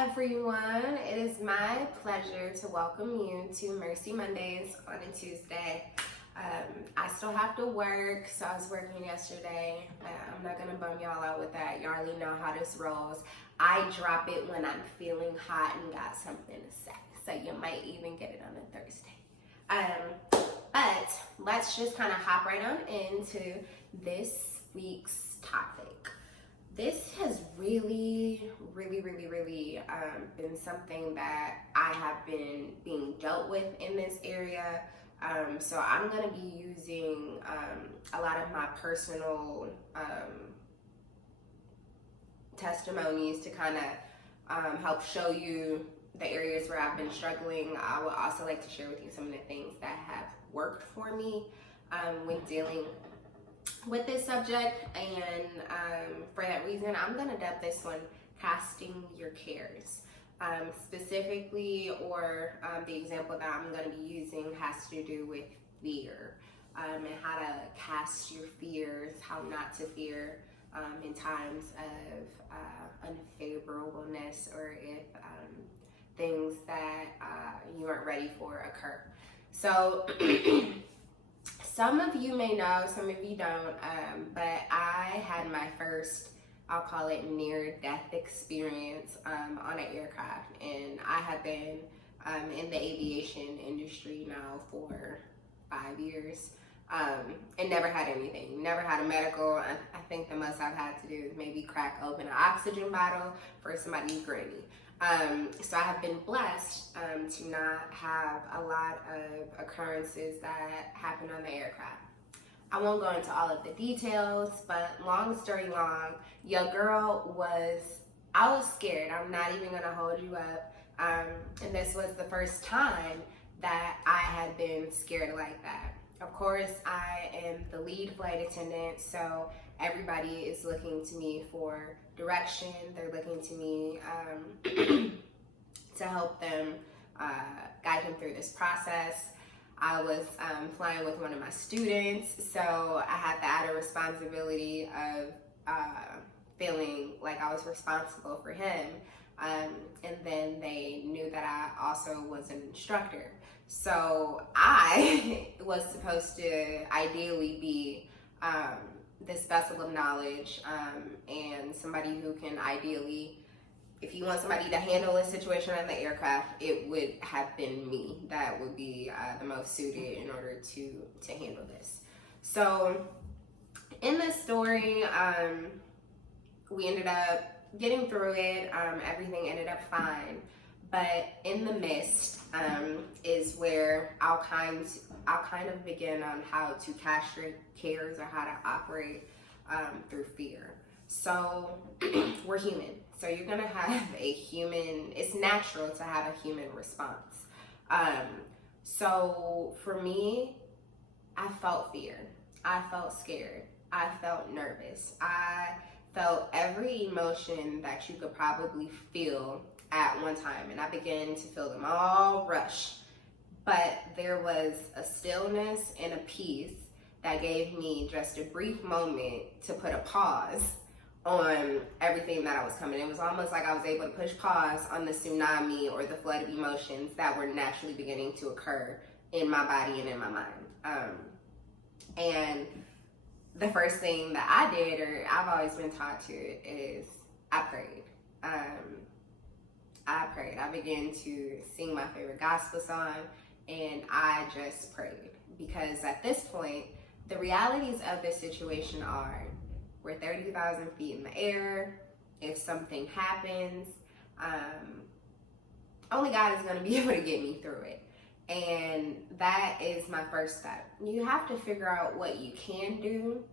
everyone. It is my pleasure to welcome you to Merci Mondayz on a Tuesday. I still have to work, so I was working yesterday. I'm not gonna bum y'all out with that. Y'all already know how this rolls. I drop it when I'm feeling hot and got something to say, so you might even get it on a Thursday. But let's just kind of hop right on into this week's topic. This has really been something that I have been being dealt with in this area. So I'm going to be using a lot of my personal testimonies to kind of help show you the areas where I've been struggling. I would also like to share with you some of the things that have worked for me when dealing with this subject, and for that reason, I'm gonna dub this one "Casting Your Cares." Specifically, or the example that I'm gonna be using has to do with fear, and how to cast your fears, how not to fear in times of unfavorableness, or if things that you aren't ready for occur. So some of you may know, some of you don't, but I had my first, I'll call it near-death experience on an aircraft, and I have been in the aviation industry now for 5 years, and never had anything, never had a medical. I think the most I've had to do is maybe crack open an oxygen bottle for somebody's granny. So I have been blessed to not have a lot of occurrences that happen on the aircraft. I won't go into all of the details, but long story long, your girl I was scared. I'm not even gonna hold you up. And this was the first time that I had been scared like that. Of course, I am the lead flight attendant, so everybody is looking to me for direction. They're looking to me to help them, guide them through this process. I was flying with one of my students, so I had the added responsibility of feeling like I was responsible for him. And then they knew that I also was an instructor. So I was supposed to ideally be this vessel of knowledge, and somebody who can ideally, if you want somebody to handle a situation on the aircraft, it would have been me that would be the most suited in order to handle this. So in this story, we ended up getting through it. Everything ended up fine. But in the midst is where I'll kind of begin on how to cast your cares, or how to operate through fear. So we're human. So you're gonna have it's natural to have a human response. So for me, I felt fear. I felt scared. I felt nervous. I felt every emotion that you could probably feel at one time, and I began to feel them all rush. But there was a stillness and a peace that gave me just a brief moment to put a pause on everything that I was coming. It was almost like I was able to push pause on the tsunami or the flood of emotions that were naturally beginning to occur in my body and in my mind. And the first thing that I did, or I've always been taught to, is I prayed. I began to sing my favorite gospel song, and I just prayed. Because at this point, the realities of the situation are, we're 30,000 feet in the air. If something happens, only God is gonna be able to get me through it. And that is my first step. You have to figure out what you can do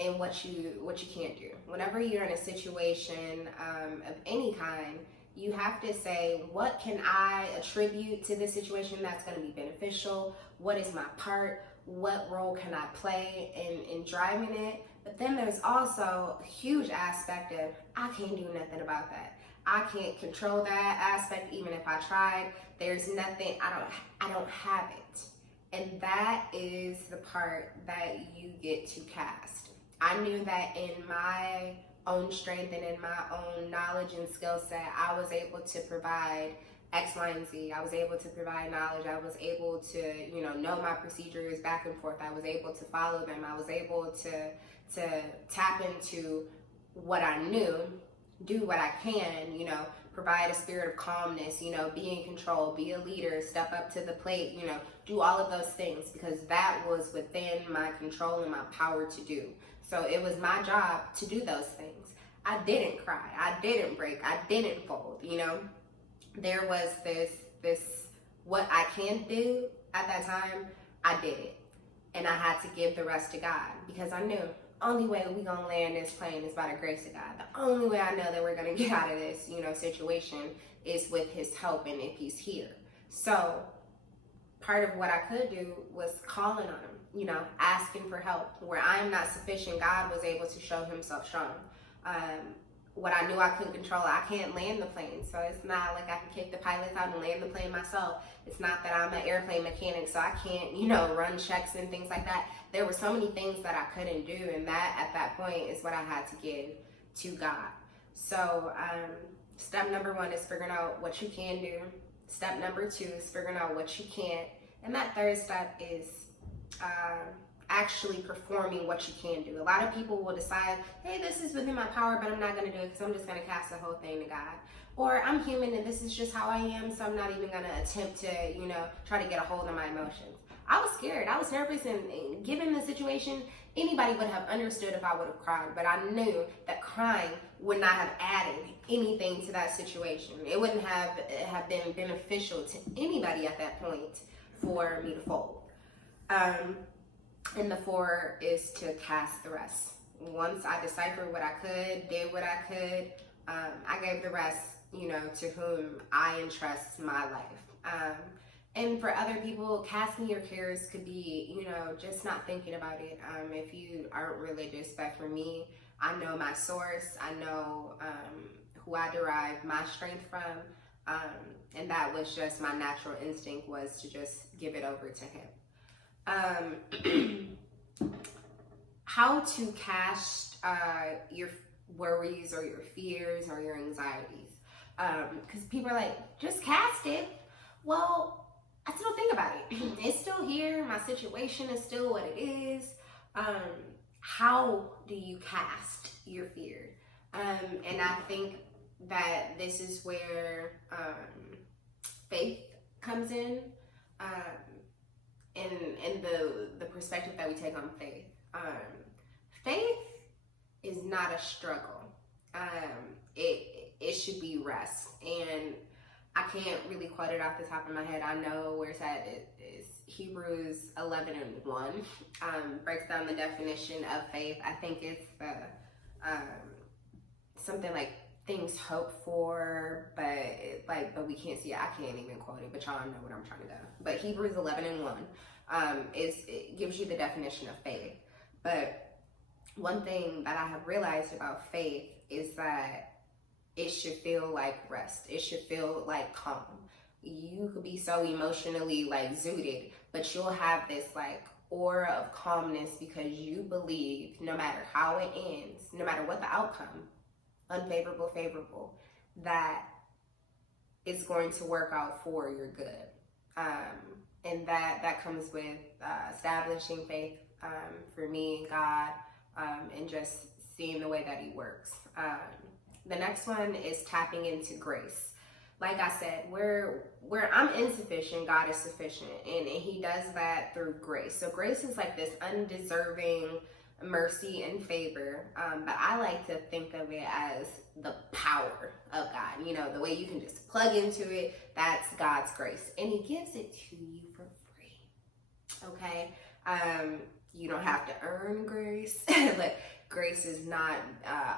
and what you can't do. Whenever you're in a situation of any kind, you have to say, what can I attribute to this situation that's going to be beneficial? What is my part? What role can I play in driving it? But then there's also a huge aspect of, I can't do nothing about that. I can't control that aspect, even if I tried. There's nothing, I don't have it. And that is the part that you get to cast. I knew that in my own strength and in my own knowledge and skill set, I was able to provide X, Y, and Z. I was able to provide knowledge. I was able to, know my procedures back and forth. I was able to follow them. I was able to tap into what I knew, do what I can, provide a spirit of calmness, be in control, be a leader, step up to the plate, do all of those things, because that was within my control and my power to do. So it was my job to do those things. I didn't cry. I didn't break. I didn't fold, There was this what I can do at that time, I did it. And I had to give the rest to God, because I knew only way we gonna land this plane is by the grace of God. The only way I know that we're gonna get out of this, situation is with his help and if he's here. So part of what I could do was calling on him, asking for help. Where I am not sufficient, God was able to show himself strong. What I knew I couldn't control, I can't land the plane. So it's not like I can kick the pilots out and land the plane myself. It's not that I'm an airplane mechanic, so I can't, run checks and things like that. There were so many things that I couldn't do, and that at that point is what I had to give to God. So step number 1 is figuring out what you can do. Step number 2 is figuring out what you can't. And that third step is actually performing what you can do. A lot of people will decide, hey, this is within my power, but I'm not going to do it because I'm just going to cast the whole thing to God. Or I'm human and this is just how I am, so I'm not even going to attempt to, try to get a hold of my emotions. I was scared. I was nervous, and given the situation, anybody would have understood if I would have cried, but I knew that crying would not have added anything to that situation. It wouldn't have been beneficial to anybody at that point for me to fold. And the 4 is to cast the rest. Once I deciphered what I could, did what I could, I gave the rest, to whom I entrust my life. And for other people, casting your cares could be, just not thinking about it. If you aren't religious, but for me, I know my source. I know who I derive my strength from. And that was just my natural instinct, was to just give it over to him. How to cast your worries or your fears or your anxieties. Because people are like, just cast it. Well, I still think about it. It's still here. My situation is still what it is. How do you cast your fear? And I think that this is where faith comes in. And the perspective that we take on faith. Faith is not a struggle. It should be rest. And I can't really quote it off the top of my head. I know where it's at. It is Hebrews 11:1. Breaks down the definition of faith. I think it's something like things hoped for, but we can't see it. I can't even quote it, but y'all know what I'm trying to go. But Hebrews 11:1 it gives you the definition of faith. But one thing that I have realized about faith is that it should feel like rest. It should feel like calm. You could be so emotionally zooted, but you'll have this aura of calmness because you believe no matter how it ends, no matter what the outcome, unfavorable, favorable, that it's going to work out for your good. And that comes with establishing faith for me and God, and just seeing the way that he works. The next one is tapping into grace. Like I said, where I'm insufficient, God is sufficient, and he does that through grace. So grace is like this undeserving mercy and favor, but I like to think of it as the power of God. The way you can just plug into it, that's God's grace, and he gives it to you for free. Okay, you don't have to earn grace. But grace is not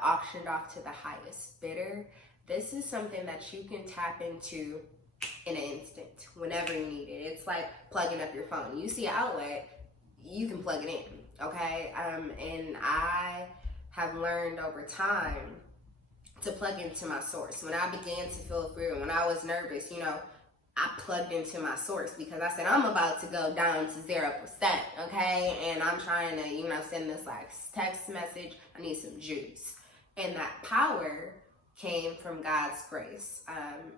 auctioned off to the highest bidder. This is something that you can tap into in an instant, whenever you need it. It's like plugging up your phone. You see an outlet, you can plug it in, okay? And I have learned over time to plug into my source. When I began to feel fear, when I was nervous, I plugged into my source because I said, I'm about to go down to 0%, okay? And I'm trying to, send this text message. I need some juice. And that power came from God's grace.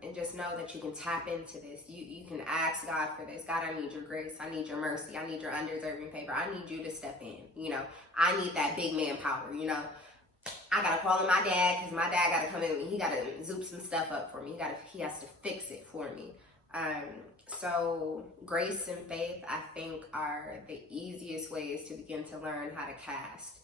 And just know that you can tap into this. You can ask God for this. God, I need your grace. I need your mercy. I need your undeserving favor. I need you to step in. You know, I need that big man power. You know, I gotta call in my dad because my dad gotta come in. He gotta zoop some stuff up for me. He has to fix it for me. So grace and faith, I think, are the easiest ways to begin to learn how to cast.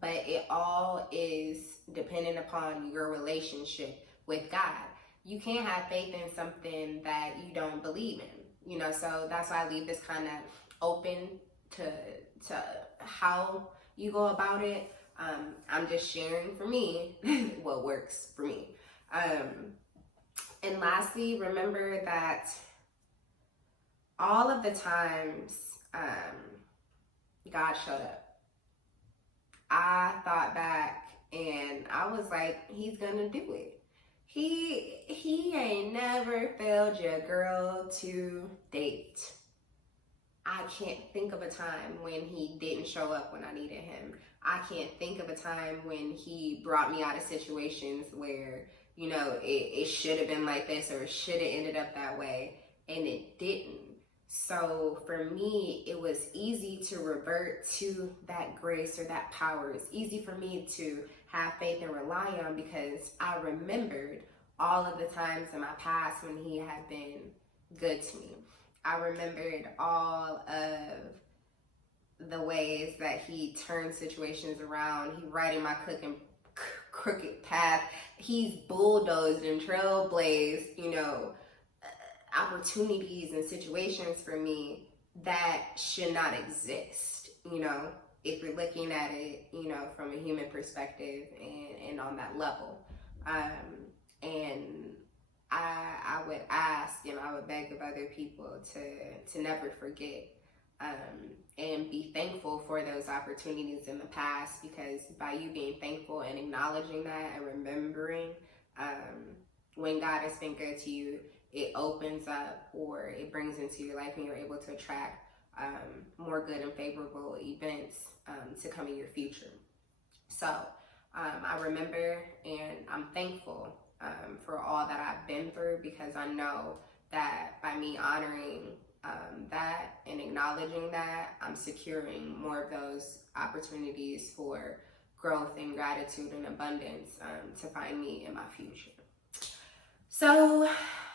But it all is dependent upon your relationship with God. You can't have faith in something that you don't believe in, you know, so that's why I leave this kind of open to how you go about it. I'm just sharing for me what works for me. And lastly, remember that all of the times God showed up, I thought back and I was like, he's gonna do it. He ain't never failed your girl to date. I can't think of a time when he didn't show up when I needed him. I can't think of a time when he brought me out of situations where, you know, it should have been like this or it should have ended up that way, and it didn't. So for me, it was easy to revert to that grace or that power. It's easy for me to have faith and rely on because I remembered all of the times in my past when he had been good to me. I remembered all of the ways that he turned situations around. He righted my crooked path. He's bulldozed and trailblazed, you know, opportunities and situations for me that should not exist, you know, if you're looking at it, you know, from a human perspective and on that level. And I would ask and I would beg of other people to never forget and be thankful for those opportunities in the past, because by you being thankful and acknowledging that and remembering when God has been good to you, it opens up or it brings into your life and you're able to attract more good and favorable events to come in your future. So I remember and I'm thankful for all that I've been through, because I know that by me honoring that and acknowledging that, I'm securing more of those opportunities for growth and gratitude and abundance to find me in my future. So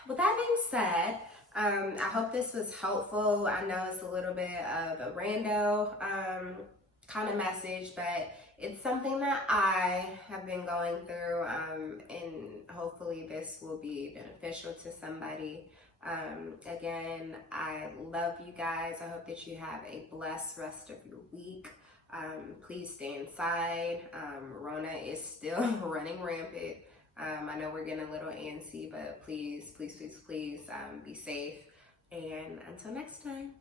with that being said, I hope this was helpful. I know it's a little bit of a rando kind of message, but it's something that I have been going through, and hopefully this will be beneficial to somebody. Again, I love you guys. I hope that you have a blessed rest of your week. Please stay inside. Rona is still running rampant. I know we're getting a little antsy, but please be safe. And until next time.